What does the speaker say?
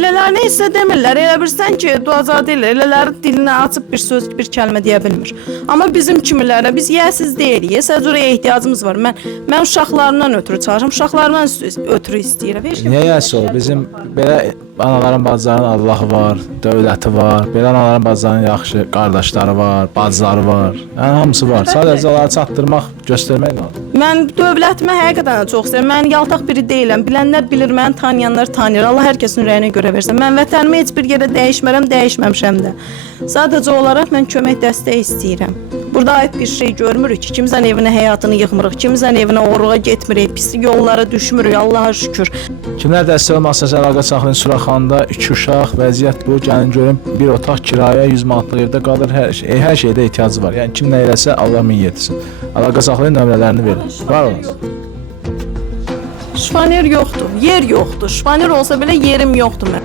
Elələri isə demirlər. Elə bilirsən ki, duazadə elə. Elələri dilinə açıb bir söz, bir kəlmə deyə bilmir. Amma bizim kimilərə biz yəsiz deyilik. Səcuraya ehtiyacımız var. Mən uşaqlarımdan ötürü çalışıram. Uşaqlarımdan ötürü istəyirəm. Niyə yəsi olur? Bizim belə anaların, bacıların Allahı var, dövləti var. Belə anaların, bacıların yaxşı qardaşları var, bacıları var. Yəni hamısı var. Sadəcə onları çatdırmaq, göstərmək lazım. Mən dövlətimə həqiqətən də çox istəyirəm. Mən yaltaq biri deyiləm. Bilənlər bilir, məni tanıyanlar tanıyır. Allah hər kəsin ürəyinə görə versin. Mən vətənimi heç bir yerə dəyişmərəm, dəyişməmişəm də. Sadəcə olaraq mən kömək dəstək istəyirəm. Burada ayıb bir şey görmürük ki, kimizin evinə həyatını yıxmırıq, kimizin evinə oruğa getmirik, pis yollara düşmürük, Allaha şükür. Kimlər dəstək olmazsa əlaqə saxlayın Suraxanda 2 uşaq, vəziyyət bu. Gəlin görün, bir otaq kirayə 100 manatlıq evdə qalır, hər şeydə ehtiyacı var. Yəni kim nə eləsə Allah min yetirsin. Əlaqə saxlayın, nömrələrini verin. Var olun. Şifaner yoxdur, yer yoxdur. Şifaner olsa belə yerim yoxdur mən.